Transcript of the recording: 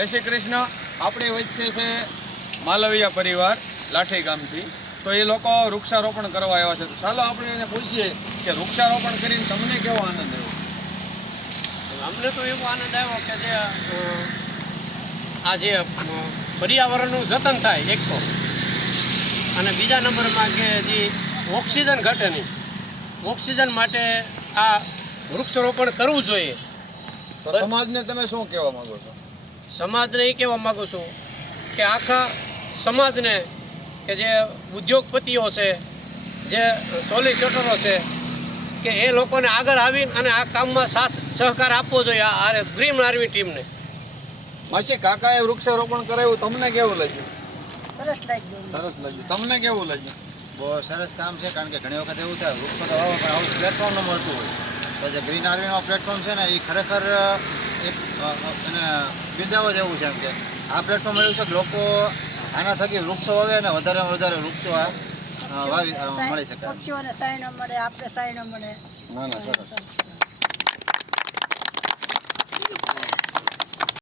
જય શ્રી કૃષ્ણ. આપણી વચ્ચે છે માલવિયા પરિવાર લાઠી ગામથી. તો એ લોકો વૃક્ષારોપણ કરવા આવ્યા છે. તો ચાલો આપણે એને પૂછીએ કે વૃક્ષારોપણ કરીને તમને કેવો આનંદ આવ્યો? અમને તો એવો આનંદ આવ્યો કે જે આ જે પર્યાવરણનું જતન થાય એક તો, અને બીજા નંબરમાં કે જે ઓક્સિજન ઘટે નહીં, ઓક્સિજન માટે આ વૃક્ષારોપણ કરવું જોઈએ. તો સમાજને તમે શું કહેવા માંગો છો? સમાજને એ કહેવા માગું છું કે આખા સમાજને કે જે ઉદ્યોગપતિઓ છે, જે સોલિસિટરો છે, કે એ લોકોને આગળ આવીને અને આ કામમાં સાથ સહકાર આપવો જોઈએ આ ગ્રીન આર્મી ટીમને. માસી, કાકાએ વૃક્ષારોપણ કરાવ્યું, તમને કેવું લાગ્યું? સરસ લાગ્યું. સરસ લાગ્યું. તમને કેવું લાગ્યું? બહુ સરસ કામ છે, કારણ કે ઘણી વખત એવું થાય વૃક્ષો તો વાવો પણ આવું પ્લેટફોર્મ ન મળતું હોય. તો જે ગ્રીન આર્મીનો પ્લેટફોર્મ છે ને એ ખરેખર એક એને બિરદાવવા જેવું છે. એમ કે આ પ્લેટફોર્મ એવું છે કે લોકો આના થકી વૃક્ષો વાવે અને વધારેમાં વધારે વૃક્ષો વાવી મળી શકે. પક્ષીઓને સાયનો મળે, આપણે સાયનો મળે. ના ના, સરસ.